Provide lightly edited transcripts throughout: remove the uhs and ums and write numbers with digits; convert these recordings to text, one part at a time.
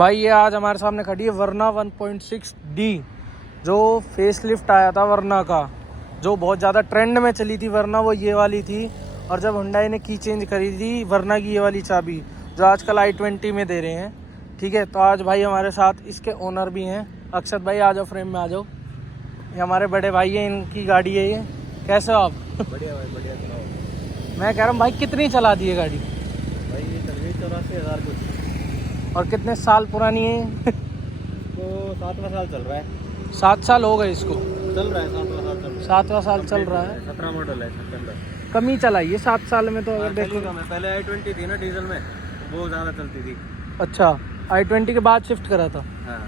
भाई ये आज हमारे सामने खड़ी है वरना 1.6D, जो फेस लिफ्ट आया था वरना का, जो बहुत ज़्यादा ट्रेंड में चली थी वरना, वो ये वाली थी। और जब हुंडई ने की चेंज करी थी वरना की ये वाली चाबी, जो आजकल i20 में दे रहे हैं। ठीक है, तो आज भाई हमारे साथ इसके ओनर भी हैं। अक्षत भाई आ जाओ, फ्रेम में आ जाओ। ये हमारे बड़े भाई हैं, इनकी गाड़ी है ये। कैसे हो आप? बढ़िया भाई, बढ़िया चलाओ। मैं कह रहा हूँ भाई कितनी चला दी है गाड़ी? भाई ये चल रही 84,000 कुछ। और कितने साल पुरानी है? तो 7वां साल चल रहा है। 7 साल हो गए इसको? चल रहा है 7वां साल चल रहा है। 7वां साल चल रहा है। 17 मॉडल है सितंबर। कम ही चलाई है 7 साल में तो, अगर देखो। मैं पहले i20 थी ना डीजल में, वो ज़्यादा चलती थी। अच्छा, i20 के बाद शिफ्ट करा था? हाँ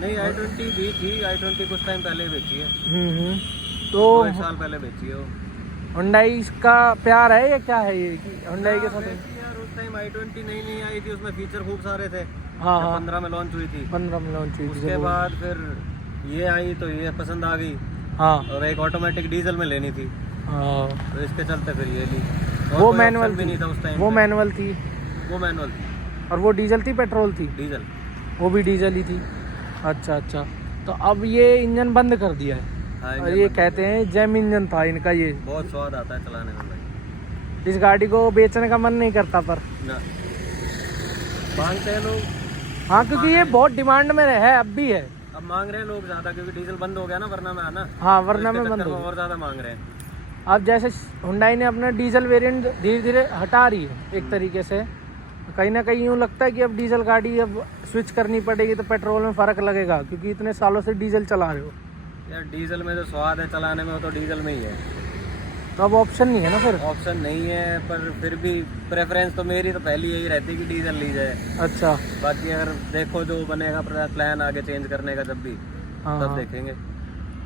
नहीं, i20 भी थी, i20 कुछ टाइम पहले बेची है। तो 1 साल पहले बेची है वो। हुंडई का प्यार है या क्या है ये हुंडई के साथ? यार उस टाइम i20 नई आई थी, उसमें फीचर खूब सारे थे। हाँ हाँ, 15 में लॉन्च हुई थी। 15 में लॉन्च हुई थी। उसके बाद फिर ये आई तो ये पसंद आ गई। हाँ और एक ऑटोमेटिक डीजल में लेनी थी, हाँ, तो इसके चलते फिर ये ली। और वो कोई मैनुअल option भी नहीं था उस टाइम वो पे। मैनुअल थी। वो मैनुअल थी। और वो डीजल थी, पेट्रोल थी? डीजल। वो भी डीजल ही थी। अच्छा अच्छा, तो अब ये इंजन बंद कर दिया है। हाँ, और इंजन ये बंद कहते हैं जेम इंजन था इनका ये। बहुत स्वाद आता है चलाने में भाई। इस गाड़ी को बेचने का मन नहीं करता पर ना मांगते हैं लोग। हाँ, क्योंकि ये बहुत डिमांड में है, अब भी है। अब मांग रहे हैं लोग ज्यादा, क्योंकि डीजल बंद हो गया ना वरना में आना। हाँ, वरना तो में इसके बंद चक्कर हो में गया। और ज्यादा मांग रहे हैं। अब जैसे हुंडई ने अपना डीजल वेरिएंट धीरे धीरे हटा रही है एक तरीके से, कहीं ना कहीं यूँ लगता है कि अब डीजल गाड़ी अब स्विच करनी पड़ेगी तो पेट्रोल में फ़र्क लगेगा, क्योंकि इतने सालों से डीजल चला रहे हो। यार डीजल में जो स्वाद है चलाने में, वो तो डीजल में ही है। तो अब ऑप्शन नहीं है ना फिर? ऑप्शन नहीं है, पर फिर भी प्रेफरेंस तो मेरी तो पहली यही रहती है कि डीजल ली जाए। अच्छा। बाकी अगर देखो जो बनेगा प्लान आगे चेंज करने का, जब भी हाँ तब हाँ देखेंगे।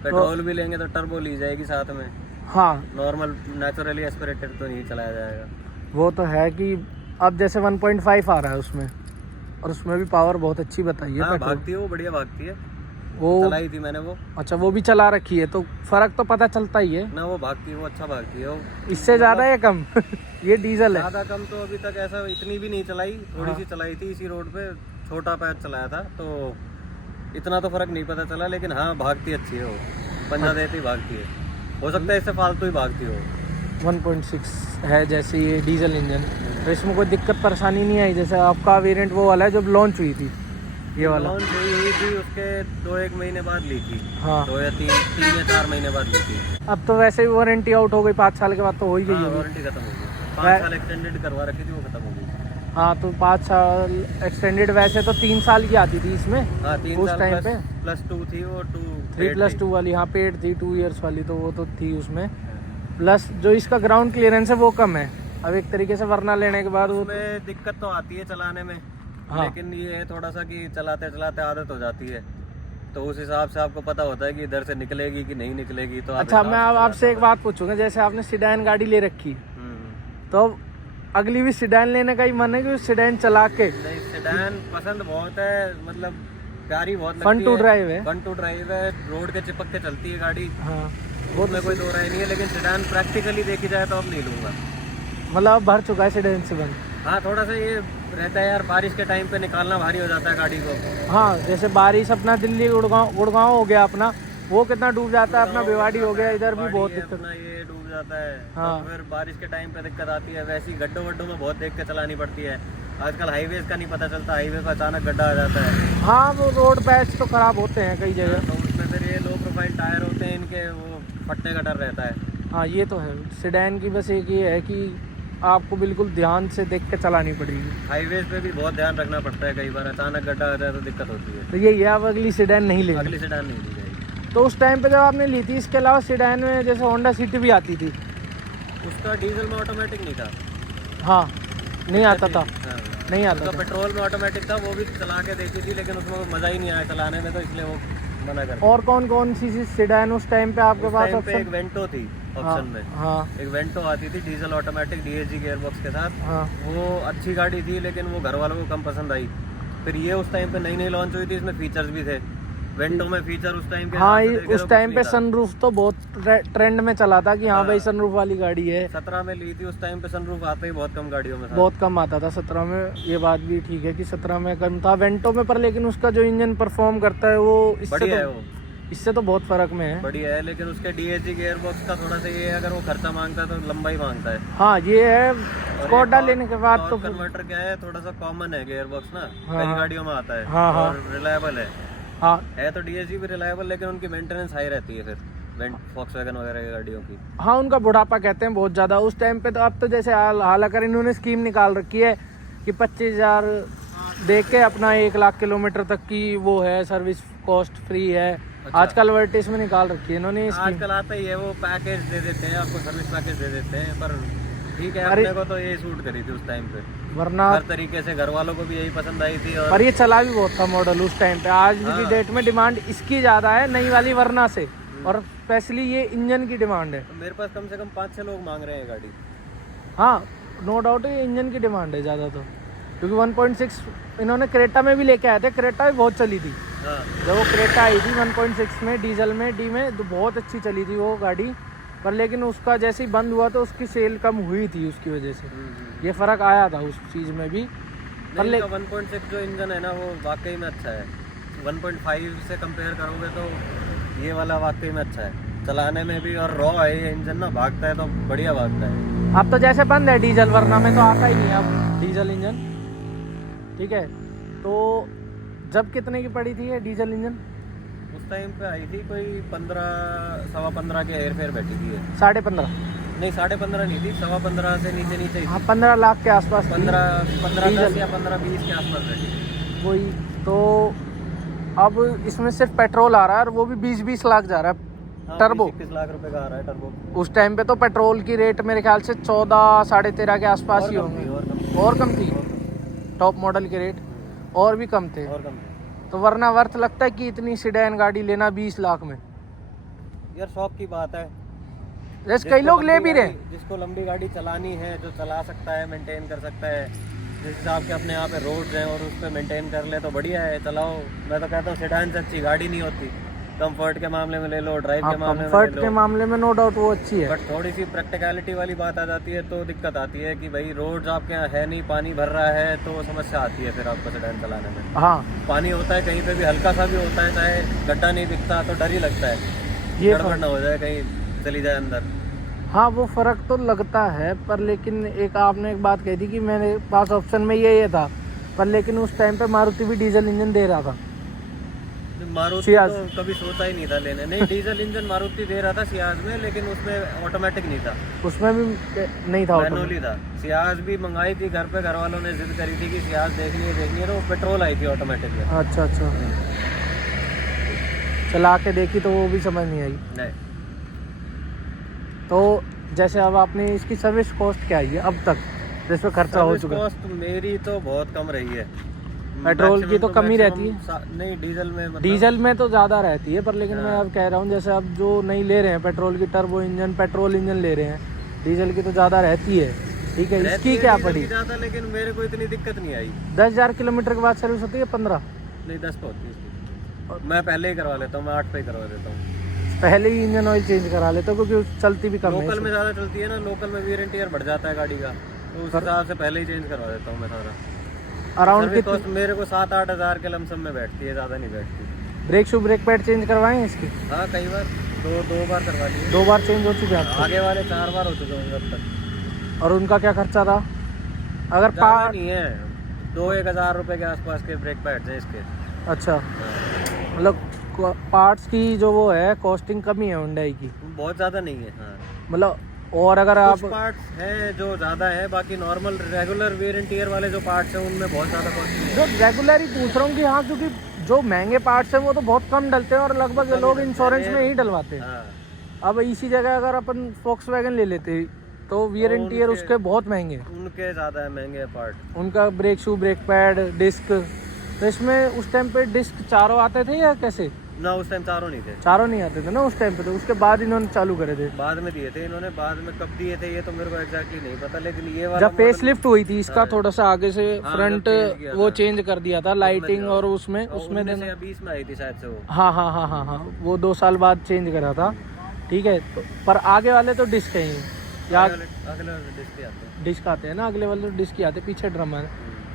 पेट्रोल भी लेंगे तो टर्बो ली जाएगी साथ में। हाँ, नॉर्मल नेचुरली एस्पिरेटेड तो नहीं चलाया जाएगा। वो तो है कि अब जैसे 1.5 आ रहा है उसमें, और उसमें भी पावर बहुत अच्छी बताई है। हाँ, पेट्रोल भागती है वो, बढ़िया भागती है। वो चलाई थी मैंने वो। अच्छा, वो भी चला रखी है तो फ़र्क तो पता चलता ही है ना वो भागती है, वो अच्छा भागती है वो। इससे ज़्यादा या कम? ये डीजल है। ज़्यादा कम तो अभी तक ऐसा इतनी भी नहीं चलाई, थोड़ी सी चलाई थी इसी रोड पे, छोटा पैच चलाया था, तो इतना तो फर्क नहीं पता चला। लेकिन हाँ, भागती अच्छी है वो, पंजा देती भागती है। हो सकता है इससे फालतू ही भागती हो। 1.6 है जैसे ये डीजल इंजन, तो इसमें कोई दिक्कत परेशानी नहीं आई? जैसे आपका वेरिएंट वो वाला है जो लॉन्च हुई थी, ये वाला लॉन्च हुई थी उसके 2-1 महीने बाद ली थी। हाँ, 2 या 3 या 4 महीने बाद ली थी। अब तो वैसे भी वारंटी आउट हो गई, 5 साल के बाद तो हो ही गई हाँ, होगी। वारंटी खत्म हो गई। 5 साल एक्सटेंडेड करवा रखी थी, वो खत्म हो गई। हाँ, तो 5 साल एक्सटेंडेड, वैसे तो 3 साल की आती थी इसमें। हाँ, 3 उस साल टाइम पे +2 थी वो, 3+2 वाली, हाँ पेड थी, 2 इयर्स वाली, तो वो तो थी उसमें। प्लस जो इसका ग्राउंड क्लियरेंस है वो कम है अब एक तरीके से, वरना लेने के बाद वो उसमें दिक्कत तो आती है चलाने में। हाँ। लेकिन ये है थोड़ा सा कि चलाते चलाते आदत हो जाती है, तो उस हिसाब से आपको पता होता है कि इधर से निकलेगी कि नहीं निकलेगी। तो अच्छा, मैं अब आपसे एक बात पूछूंगा, जैसे आपने सिडान गाड़ी ले रखी, तो अगली भी सिडान लेने का ही मन है कि सिडान चला के? नहीं, सेडान पसंद बहुत है, मतलब प्यारी बहुत लगती है। फन टू ड्राइव है। फन टू ड्राइव है, रोड के चिपक के चलती है गाड़ी। हाँ, वो में कोई दो राय नहीं है। लेकिन सेडान प्रैक्टिकली देखी जाए तो अब नहीं लूंगा। मतलब अब भर चुका है सिडान से बंद। हाँ, थोड़ा सा ये रहता है यार, बारिश के टाइम पे निकालना भारी हो जाता है गाड़ी को। हाँ, जैसे बारिश, अपना दिल्ली गुड़गांव हो गया अपना, वो कितना डूब जाता है, अपना भिवाड़ी हो गया, इधर भी बहुत दिक्कत। अपना ये डूब जाता है। हाँ। तो फिर बारिश के टाइम पे दिक्कत आती है। वैसी गड्ढों वड्ढों में बहुत देख के चलानी पड़ती है। आजकल हाईवेज का नहीं पता चलता, हाईवे पर अचानक गड्ढा आ जाता है। हाँ, वो रोड पैच तो खराब होते हैं कई जगह। तो उसमें फिर ये लो प्रोफाइल टायर होते हैं इनके, वो फटने का डर रहता है। हाँ, ये तो है। सिडान की बस एक ये है कि आपको बिल्कुल ध्यान से देख के चलानी पड़ेगी। हाईवेज पे भी बहुत ध्यान रखना पड़ता है, कई बार अचानक गड्ढा आ जाए तो दिक्कत होती है। तो यही है, अब अगली सिडान नहीं लेनी। अगली सेडान नहीं ली जाएगी। तो उस टाइम पे जब आपने ली थी, इसके अलावा सिडान में जैसे होंडा सिटी भी आती थी? उसका डीजल में ऑटोमेटिक नहीं था। हाँ, नहीं आता था। हाँ। नहीं आता उसका था। पेट्रोल में ऑटोमेटिक था, वो भी चला के देखी थी, लेकिन उसमें मज़ा ही नहीं आया चलाने में, तो इसलिए वो मना कर। और कौन कौन सी सिडान उस टाइम पे आपके पास एक ऑप्शन? वेंटो थी ऑप्शन में। हाँ एक वेंटो आती थी डीजल ऑटोमेटिक डीएसजी गियरबॉक्स के साथ। हाँ। वो अच्छी गाड़ी थी, लेकिन वो घर वालों को कम पसंद आई। फिर ये उस टाइम पे नई नई लॉन्च हुई थी, इसमें फीचर्स भी थे, वेंटो में फीचर उस टाइम के हाँ, हिसाब से देखे उस तो टाइम कुछ पे नहीं था। सनरूफ तो बहुत ट्रेंड में चला था कि हाँ भाई सनरूफ वाली गाड़ी है। 17 में ली थी उस टाइम पे सनरूफ आता ही बहुत कम गाड़ियों में था। बहुत कम आता था 17 में, ये बात भी ठीक है कि 17 में कम था वेंटो में, पर लेकिन उसका जो इंजन परफॉर्म करता है वो बढ़िया है वो, इससे तो बहुत फर्क में है। बढ़िया है, लेकिन उसके डीएसजी गियर बॉक्स का थोड़ा सा ये है, अगर वो खर्चा मांगता है तो लंबा ही मांगता है। हाँ ये है, स्कोडा लेने के बाद तो कन्वर्टर क्या है, थोड़ा सा कॉमन है गियर बॉक्स ना, हाँ, कई गाड़ियों में आता है। हाँ, हाँ। और रिलायबल हाँ है तो डीएसजी भी रिलायबल, लेकिन उनकी मेंटेनेंस हाई रहती है फिर वॉक्सवैगन वगैरह की गाड़ियों की। हाँ, उनका बुढ़ापा कहते हैं बहुत ज़्यादा उस टाइम पे। तो अब तो जैसे हालांकि इन्होंने स्कीम निकाल रखी है कि 25,000 दे के अपना 1 लाख किलोमीटर तक की वो है, सर्विस कॉस्ट फ्री है। अच्छा। आजकल वर्टिस में निकाल रखी है इन्होंने ये स्कीम। आजकल आता ही है, वो पैकेज दे देते हैं आपको, सर्विस पैकेज दे देते हैं, पर ठीक है, अरे- अपने को तो यही सूट करी थी उस टाइम पे। वरना हर तरीके से घर वालों को भी यही पसंद आई थी। और पर ये चला भी बहुत था मॉडल उस टाइम पे। आज की हाँ। डेट में डिमांड इसकी ज़्यादा है नई वाली वरना से, और स्पेशली ये इंजन की डिमांड है। तो मेरे पास कम से कम 5-6 लोग मांग रहे हैं गाड़ी। हाँ नो डाउट ये इंजन की डिमांड है ज़्यादा, तो क्योंकि 1.6 इन्होंने क्रेटा में भी लेके आए थे, क्रेटा भी बहुत चली थी। हाँ, जब वो क्रेटा आई थी 1.6 में डीजल में डी में, तो बहुत अच्छी चली थी वो गाड़ी। पर लेकिन उसका जैसे ही बंद हुआ तो उसकी सेल कम हुई थी, उसकी वजह से ये फ़र्क आया था उस चीज़ में भी। पर नहीं, 1.6 जो इंजन है ना वो वाकई में अच्छा है। 1.5 से कंपेयर करोगे तो ये वाला वाकई में अच्छा है चलाने में भी, और रॉ है ये इंजन ना, भागता है तो बढ़िया भागता है। अब तो जैसे बंद है डीजल, वरना में तो आता ही नहीं अब डीजल इंजन। ठीक है, तो जब कितने की पड़ी थी ये डीजल इंजन? उस टाइम पे आई थी कोई 15-15.25 के हेर फेर बैठी थी ये। 15.5। नहीं 15.5 नहीं थी, 15.25 से नीचे नीचे ही थी। हाँ 15 लाख के आसपास थी। 15-10 या 15-20 के आसपास बैठी थी। वही तो। अब इसमें सिर्फ पेट्रोल आ रहा है और वो भी 20-20 लाख जा रहा है हाँ, टर्बो। 21 लाख रुपए का आ रहा है टर्बो। उस टाइम पे तो पेट्रोल की रेट मेरे ख्याल से 14-13.5 के आसपास ही और होंगे। और कम थी। और कम थी टॉप मॉडल के रेट, और भी कम थे। और कम थी। तो वरना वर्थ लगता है कि इतनी सीडेन गाड़ी लेना 20 लाख में? यार शौक की बात है, जैसे कई लोग ले भी रहे हैं। जिसको लंबी गाड़ी चलानी है, जो चला सकता है, मेंटेन कर सकता है, जिस हिसाब के अपने यहाँ पे रोड हैं और उस पर मेंटेन कर ले तो बढ़िया है, चलाओ। मैं तो कहता हूँ सेडान से अच्छी गाड़ी नहीं होती। कंफर्ट के मामले में ले लो, ड्राइव के मामले में कंफर्ट ले के लो, मामले में नो डाउट वो अच्छी है। बट थोड़ी सी प्रैक्टिकलिटी वाली बात आ जाती है तो दिक्कत आती है कि भाई रोड आपके यहाँ है नहीं, पानी भर रहा है, तो समस्या आती है फिर आपको सेडान चलाने में। हाँ पानी होता है कहीं पे भी, हल्का सा भी होता है, चाहे गड्ढा नहीं दिखता तो डर ही लगता है ये गड़बड़ ना हो जाए, कहीं चली जाए अंदर। हाँ वो फ़र्क तो लगता है, पर लेकिन एक आपने एक बात कही थी कि मेरे पास ऑप्शन में ये था, पर लेकिन उस टाइम पे मारुति भी डीजल इंजन दे रहा था। मारुति सियाज। तो कभी सोचा ही नहीं था लेने। नहीं, डीजल इंजन मारुति दे रहा था सियाज में, लेकिन उसमें ऑटोमेटिक नहीं था, उसमें भी नहीं था ऑटो। मैनुअली था। सियाज भी मंगाई थी घर पे, घर वालों ने जिद करी थी कि सियाज देखनी है, तो पेट्रोल आई थी ऑटोमेटिक में। अच्छा अच्छा, चला के देखी तो वो भी समझ नहीं आई। नहीं, तो जैसे अब आपने इसकी सर्विस कॉस्ट क्या है अब तक जिसमें खर्चा हो सर्विस चुका है? कॉस्ट मेरी तो बहुत कम रही है। पेट्रोल की तो मैक्सिमम कम ही रहती मैक्सिमम नहीं, डीजल में मतलब डीजल में तो ज़्यादा रहती है, पर लेकिन मैं हाँ। अब कह रहा हूँ जैसे अब जो नहीं ले रहे हैं पेट्रोल की टर्बो इंजन, पेट्रोल इंजन ले रहे हैं, डीजल की तो ज़्यादा रहती है। ठीक है, रहती इसकी है क्या डीजल पड़ी? की ज़्यादा, लेकिन मेरे को इतनी दिक्कत नहीं आई। 10,000 किलोमीटर के बाद सर्विस होती है 15? नहीं 10 पे होती है इसकी। मैं पहले ही करवा लेता हूँ, मैं 8 पे ही करवा देता हूँ। पहले ही इंजन ऑयल चेंज करा लेते हो क्योंकि चलती भी कम है। लोकल में ज़्यादा चलती है ना, लोकल में वेरिएंट ईयर बढ़ जाता है गाड़ी का, तो उस हिसाब से पहले ही चेंज करवा देता हूँ मैं सारा। अराउंड सर्विस कितनी? कॉस्ट मेरे को 7-8 हज़ार के लमसम में बैठती है, ज़्यादा नहीं बैठती। Break shoe brake pad change करवाए हैं इसकी? हाँ कई बार, दो बार करवा लिए। 2 बार चेंज हो चुके हैं आपके? आगे वाले 4 बार हो चुके होंगे अब तक। और उनका क्या खर्चा था? अगर ज़्यादा पार्ट नहीं है, 2-1 हज़ार रुपये के आसपास के ब्रेक पैड्स हैं इसके। अच्छा, मतलब पार्ट्स की जो वो है कॉस्टिंग कमी है हुंडई की, बहुत ज़्यादा नहीं है। हाँ, मतलब। और अगर आप कुछ पार्ट्स हैं जो ज़्यादा है, बाकी नॉर्मल रेगुलर वेरिएंट ईयर वाले जो पार्ट्स हैं उनमें बहुत ज़्यादा कॉस्ट है। जो रेगुलर ही पूछ रहा हूँ कि हाँ, क्योंकि जो महंगे पार्ट्स हैं वो तो बहुत कम डलते हैं और लगभग लोग इंश्योरेंस में ही डलवाते हैं। हाँ, अब इसी जगह अगर अपन Volkswagen ले लेते तो वारंटी ईयर उसके बहुत महंगे हैं। उनके ज़्यादा महंगे पार्ट। उनका brake shoe brake pad disc, तो इसमें उस टाइम पे डिस्क चारों आते थे या कैसे? ना उस टाइम चारों नहीं थे, चारों नहीं आते थे ना उस टाइम पे, तो उसके बाद इन्होंने चालू करे थे। बाद में दिए थे इन्होंने, बाद में कब दिए थे ये तो मेरे को एग्जैक्टली नहीं पता, लेकिन ये वाला जब फेस लिफ्ट हुई थी इसका, थोड़ा सा आगे से हाँ, फ्रंट जब change किया वो था। चेंज कर दिया था, लाइटिंग और उसमें उसमें उसमें से 20 में आई थी शायद से वो। हाँ हाँ हाँ हाँ हाँ, वो 2 साल बाद चेंज करा था, ठीक है। तो पर आगे वाले तो डिस्क हैं या अगले डिस्क आते हैं। डिस्क आते हैं ना, अगले वाले तो डिस्क ही आते हैं, पीछे ड्रम है।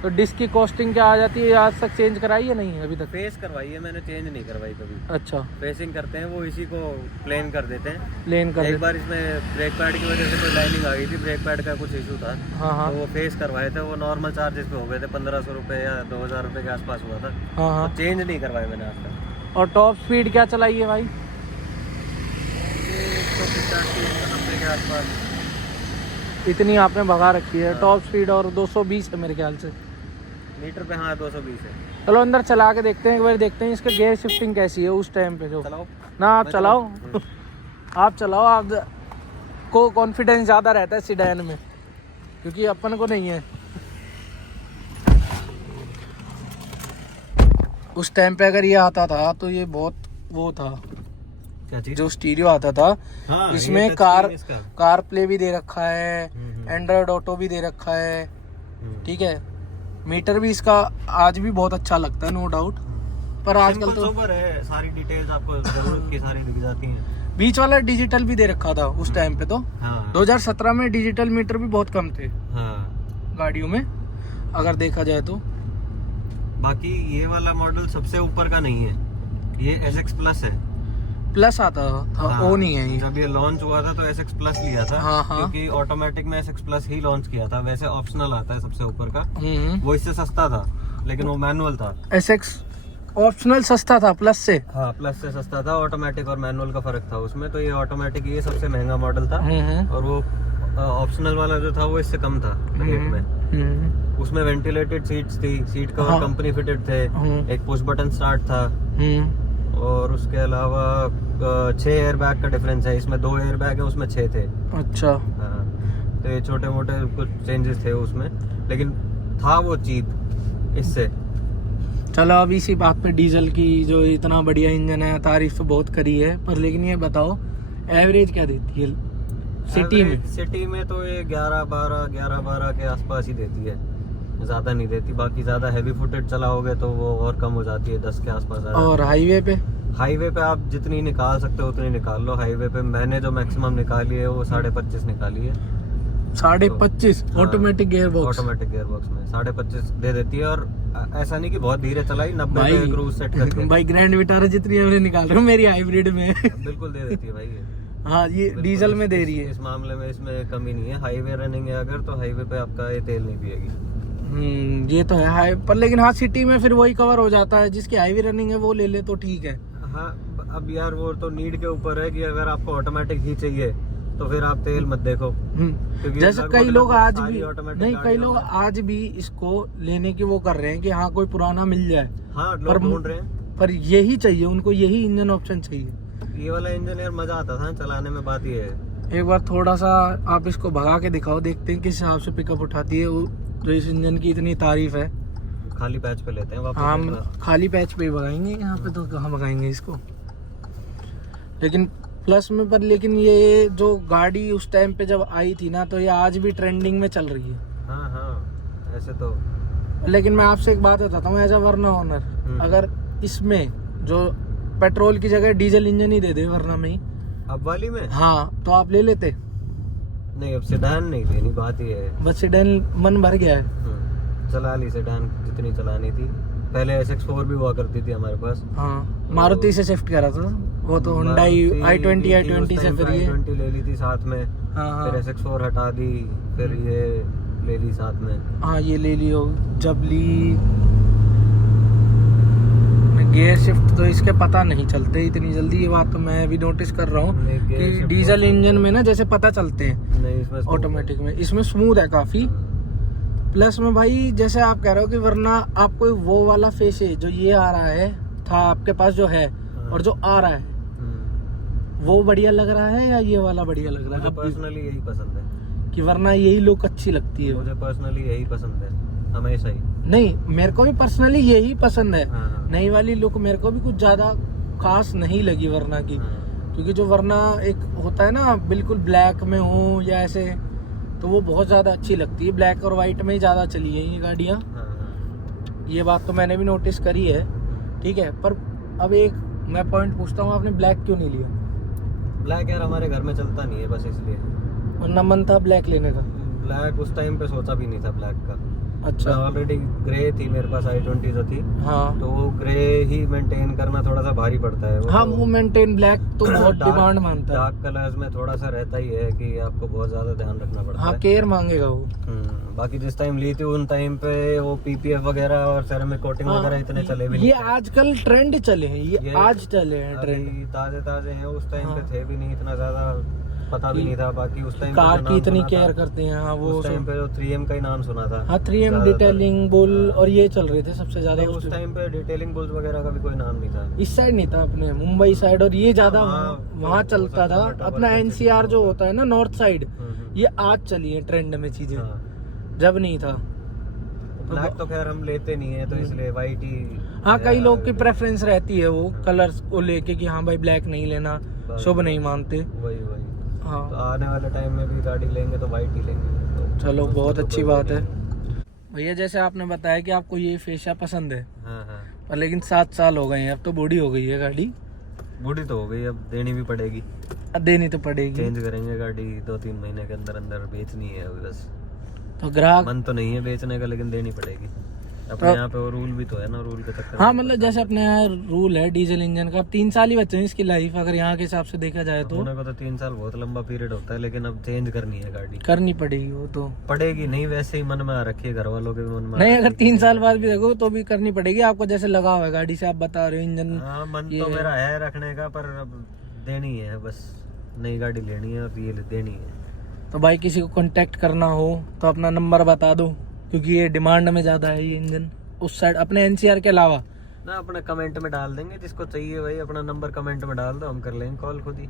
तो डिस्क की कॉस्टिंग क्या आ जाती है, आज तक चेंज कराई है नहीं अभी तक? फेस करवाई है मैंने, चेंज नहीं करवाई कभी। अच्छा, फेसिंग करते हैं वो, इसी को प्लेन कर देते हैं। प्लेन कर एक देते। बार इसमें ब्रेक पैड की वजह से कोई लाइनिंग आ गई थी, ब्रेक पैड का कुछ इशू था, हाँ हाँ तो वो फेस करवाए थे, वो नॉर्मल चार्जेस पे हो गए थे, 1500 रुपये या 2000 रुपये के आसपास हुआ था। हाँ हाँ। तो चेंज नहीं करवाए मैंने आज तक। और टॉप स्पीड क्या चलाई है भाई? ये 150-390 के आसपास इतनी आपने भगा रखी है टॉप स्पीड, और 220 है मेरे ख्याल से मीटर पे। हाँ 220 है। चलो अंदर चला के देखते हैं एक बार, देखते हैं इसका गियर शिफ्टिंग कैसी है उस टाइम पे। जो चलाओ ना आप चलाओ आप चलाओ, आप को कॉन्फिडेंस ज़्यादा रहता है सीडैन में, क्योंकि अपन को नहीं है। उस टाइम पे अगर ये आता था तो ये बहुत वो था, क्या चीज? जो स्टीरियो आता था। हाँ, इसमें ये टच कार स्क्रीन इसका। कार प्ले भी दे रखा है, हम्म। एंड्रॉयड ऑटो भी दे रखा है, हम्म। ठीक है। मीटर भी इसका आज भी बहुत अच्छा लगता है, नो डाउट। पर आजकल सिंपल तो सोबर है, सारी डिटेल्स आपको जरूरत की सारी दिख जाती हैं। बीच वाला डिजिटल भी दे रखा था उस टाइम पे। तो हाँ 2017 में डिजिटल मीटर भी बहुत कम थे हाँ। गाड़ियों में, अगर देखा जाए तो। बाकी ये वाला मॉडल सबसे ऊपर का नहीं है, ये SX प्लस है। प्लस आता था, हाँ, वो नहीं है ये। जब ये लॉन्च हुआ था तो SX प्लस लिया था। हाँ, हाँ। क्योंकि ऑटोमेटिक में SX प्लस ही लॉन्च किया था, वैसे ऑप्शनल आता है सबसे ऊपर का, हम्म। वो इससे सस्ता था, लेकिन वो मैनुअल था। SX ऑप्शनल सस्ता था प्लस से। हाँ प्लस से सस्ता था, ऑटोमेटिक और मैनुअल का फर्क था उसमें। तो ये ऑटोमेटिक, ये सबसे महंगा मॉडल था, और वो ऑप्शनल वाला जो था वो इससे कम था रेट में। उसमें वेंटिलेटेड सीट्स थी, सीट कवर हाँ। कंपनी फिटेड थे, एक पुश बटन स्टार्ट था, और उसके अलावा 6 एयर बैग का डिफरेंस है। इसमें 2 एयर बैग है, उसमें 6 थे। अच्छा, हाँ, तो ये छोटे मोटे कुछ चेंजेस थे उसमें, लेकिन था वो चीप इससे। चलो अब इसी बात पे, डीजल की जो इतना बढ़िया इंजन है, तारीफ तो बहुत करी है, पर लेकिन ये बताओ एवरेज क्या देती है सिटी में? सिटी में तो ये 11-12 के आसपास ही देती है, ज्यादा नहीं देती। बाकी ज्यादा हैवी फुटेज चलाओगे तो वो और कम हो जाती है, 10 के आसपास आ जाती है। और हाईवे पे? हाईवे पे आप जितनी निकाल सकते हो उतनी निकाल लो। हाईवे पे मैंने जो मैक्सिमम निकाली है वो 25.5 निकाली है। 25.5 हाँ, automatic gear box? Automatic gear box में 25.5 दे देती है। और ऐसा नहीं कि बहुत धीरे चलाई, 90 भाई पे क्रूज सेट करके भाई ग्रैंड विटारा जितनी हमने निकाल रहे हो मेरी हाइब्रिड में बिल्कुल दे देती है भाई ये। हाँ, ये बिल्कुल डीजल में दे रही इस है। मामले में इसमें कमी नहीं है। हाईवे रनिंग है अगर, तो हाईवे पे आपका ये तेल नहीं पिएगी। ये तो है हाई पर, लेकिन हाँ सिटी में फिर वही कवर हो जाता है, जिसकी हाईवे रनिंग है वो ले ले तो ठीक है। हाँ अब यार वो तो नीड के ऊपर है कि अगर आपको ऑटोमेटिक ही चाहिए तो फिर आप तेल मत देखो। क्योंकि जैसे लगभग कई लोग आज सारी भी automatic नहीं, कई गाड़ियों लोग में- आज भी इसको लेने की वो कर रहे हैं कि हाँ कोई पुराना मिल जाए, हाँ पर लोग ढूंढ रहे हैं। पर यही चाहिए उनको, यही इंजन ऑप्शन चाहिए। ये वाला इंजन यार मजा आता था चलाने में, बात ये है। एक बार थोड़ा सा आप इसको भगा के दिखाओ, देखते हैं किस हिसाब से पिकअप उठाती है जो इस इंजन की इतनी तारीफ है। खाली पैच पे लेते हैं वापस। हम देखना। खाली पैच पे ही भगाएंगे, यहाँ पे तो कहाँ भगाएंगे इसको। लेकिन प्लस में पर, लेकिन ये जो गाड़ी उस टाइम पे जब आई थी ना, तो ये आज भी ट्रेंडिंग में चल रही है। हाँ हाँ ऐसे तो। लेकिन मैं आपसे एक बात बताता हूँ, एज अ वर्ना ओनर, अगर इसमें जो पेट्रोल की जगह डीजल इंजन ही दे दे वरना में ही, अब वाली में हाँ, तो आप ले लेते? नहीं, अब सेडान नहीं लेनी, बात ये है। बस सेडान मन भर गया है। चला ली सेडान जितनी चलानी थी। पहले SX4 भी हुआ करती थी हमारे पास। हाँ, मारुति से शिफ्ट करा था वो तो, हुंडई i20 i20 से, फिर ये i20 ले ली थी साथ में। हाँ फिर SX4 हटा दी, फिर ये ले ली साथ में। हाँ, ये ले लियो। जब ली गियर शिफ्ट तो इसके पता नहीं चलते इतनी जल्दी, ये बात तो मैं भी नोटिस कर रहा हूँ नहीं, gear कि shift डीजल बहुत इंजन में ना जैसे पता चलते हैं नहीं, इसमें smooth ऑटोमेटिक में, इसमें स्मूथ है काफी। प्लस में भाई जैसे आप कह रहे हो कि वरना आपको वो वाला फेस है जो ये आ रहा है, था आपके पास जो है और जो आ रहा है, वो बढ़िया लग रहा है या ये वाला बढ़िया लग रहा मुझे है? पर्सनली यही पसंद है। कि वरना यही लुक अच्छी लगती है। मुझे पर्सनली यही पसंद है हमेशा ही। नहीं, मेरे को भी पर्सनली यही पसंद है। हाँ। नई वाली लुक मेरे को भी कुछ ज्यादा खास नहीं लगी वरना की, हाँ। क्योंकि जो वरना एक होता है ना बिल्कुल ब्लैक में हो या ऐसे, तो वो बहुत ज़्यादा अच्छी लगती है। ब्लैक और वाइट में ही ज़्यादा चली है ये गाड़ियाँ, हाँ। ये बात तो मैंने भी नोटिस करी है। ठीक है, पर अब एक मैं पॉइंट पूछता हूँ, आपने ब्लैक क्यों नहीं लिया? ब्लैक यार हमारे घर में चलता नहीं है बस इसलिए। वरना मन था ब्लैक लेने का? ब्लैक उस टाइम पे सोचा भी नहीं था ब्लैक का। अच्छा। ऑलरेडी ग्रे थी मेरे पास, i20 जो थी, हाँ तो वो ग्रे ही मेंटेन करना थोड़ा सा भारी पड़ता है। हाँ, वो मेंटेन ब्लैक तो बहुत डिमांड मांगता है। डार्क कलर्स में थोड़ा सा रहता ही है कि आपको बहुत ज्यादा ध्यान रखना पड़ता हाँ, है। केयर मांगेगा वो। बाकी जिस टाइम ली थी उन टाइम पे वो पीपीएफ वगैरह और सेरेमिक कोटिंग वगैरह इतने चले भी नहीं ये थे। आजकल ट्रेंड चले हैं, ये आज चले हैं ट्रेंड। अभी ताजे ताजे हैं, उस टाइम हाँ। पे थे भी नहीं, इतना ज्यादा पता भी नहीं था। बाकी उस टाइम कार की इतनी केयर करते हैं। हाँ, वो उस टाइम पे जो 3M का ही नाम सुना था। हाँ, 3M डिटेलिंग बुल और ये चल रहे थे सबसे ज्यादा उस टाइम पे डिटेलिंग बुल्स वगैरह का भी कोई नाम नहीं था। इस साइड नहीं था, अपने मुंबई साइड, और ये ज्यादा हाँ, वहाँ चलता था। अपना NCR जो होता है ना नॉर्थ साइड, हम्म। ये आज चली है ट्रेंड में चीजें, हाँ। जब नहीं था। ब्लैक तो खैर हम लेते नहीं है, तो इसलिए वाइट ही। हाँ, कई लोग की प्रेफरेंस रहती है वो कलर्स को लेके कि हाँ भाई ब्लैक नहीं लेना, शुभ नहीं मानते। वही वही। हाँ, तो आने वाले टाइम में भी गाड़ी लेंगे तो वाइट ही लेंगे। तो चलो बहुत तो अच्छी कोई बात है। नहीं। भैया जैसे आपने बताया कि आपको ये फेशिया पसंद है, हाँ हाँ। पर लेकिन 7 साल हो गए हैं, अब तो बूढ़ी हो गई है गाड़ी, बूढ़ी तो हो गई, अब देनी भी पड़ेगी। अब देनी तो पड़ेगी। चेंज करेंगे गाड़ी 2-3 महीने के अंदर अंदर, बेचनी है अभी बस। तो ग्राहक, मन तो नहीं है बेचने का, लेकिन देनी पड़ेगी। अपने यहाँ पे वो रूल भी तो है ना, रूल के चक्कर हाँ में। मतलब जैसे अपने यहाँ रूल है डीजल इंजन का, अब 3 साल ही बचे हैं इसकी लाइफ, अगर यहाँ के हिसाब से देखा जाए तो। होने को तो 3 साल बहुत लंबा पीरियड होता है, लेकिन अब चेंज करनी है गाड़ी। करनी पड़ेगी वो तो। पड़ेगी नहीं, वैसे ही मन में आ रखी है, घर वालों के भी मन में आ नहीं, रखी अगर है। 3 साल बाद भी देखो तो भी करनी पड़ेगी आपको, जैसे लगा हुआ है गाड़ी से, आप बता रहे हो इंजन। हाँ, मन तो मेरा है रखने का, पर अब देनी है बस। नई गाड़ी लेनी है और ये देनी है। तो भाई किसी को कांटेक्ट करना हो तो अपना नंबर बता दो, क्योंकि ये डिमांड में ज्यादा है ये इंजन उस साइड, अपने NCR के अलावा। ना अपने कमेंट में डाल देंगे, जिसको चाहिए भाई अपना नंबर कमेंट में डाल दो, हम कर लेंगे कॉल खुद ही।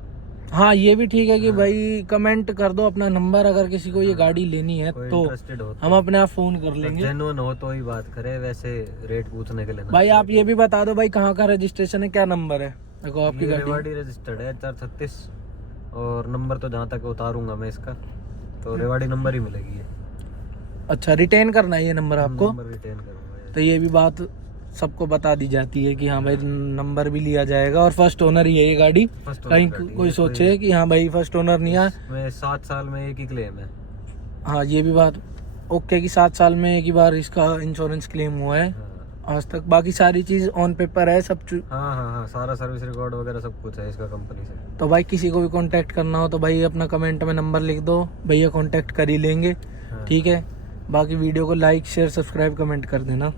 हाँ, ये भी ठीक है कि भाई कमेंट कर दो अपना नंबर, अगर किसी को ये गाड़ी लेनी है कोई तो इंटरेस्टेड हो हम अपने आप फोन कर लेंगे। जेन्युइन हो तो ही बात करे, वैसे रेट पूछने के लिए ना। भाई आप ये भी बता दो भाई कहाँ का रजिस्ट्रेशन है, क्या नंबर है? देखो आपकी ये गाड़ी रेवाड़ी रजिस्टर्ड है 436, और नंबर तो जहाँ तक उतारूंगा मैं इसका, तो रेवाड़ी नंबर ही मिलेगी ये। अच्छा, रिटेन करना है ये नंबर आपको? नंबर रिटेन करूंगा। तो ये भी बात सबको बता दी जाती है कि हाँ भाई नंबर भी लिया जाएगा, और फर्स्ट ओनर ही है ये गाड़ी। कहीं कोई सोचे कि हाँ भाई फर्स्ट ओनर नहीं है, मैं 7 साल में एक ही क्लेम है। हाँ ये भी बात ओके कि 7 साल में एक ही बार इसका इंश्योरेंस क्लेम हुआ है हाँ आज तक। बाकी सारी चीज ऑन पेपर है सब हाँ हाँ हाँ, सारा सर्विस रिकॉर्ड वगैरह सब कुछ है इसका कंपनी से। तो भाई किसी को भी कांटेक्ट करना हो तो भाई अपना कमेंट में नंबर लिख दो, भैया कांटेक्ट कर ही लेंगे। हाँ। ठीक है, बाकी वीडियो को लाइक शेयर सब्सक्राइब कमेंट कर देना।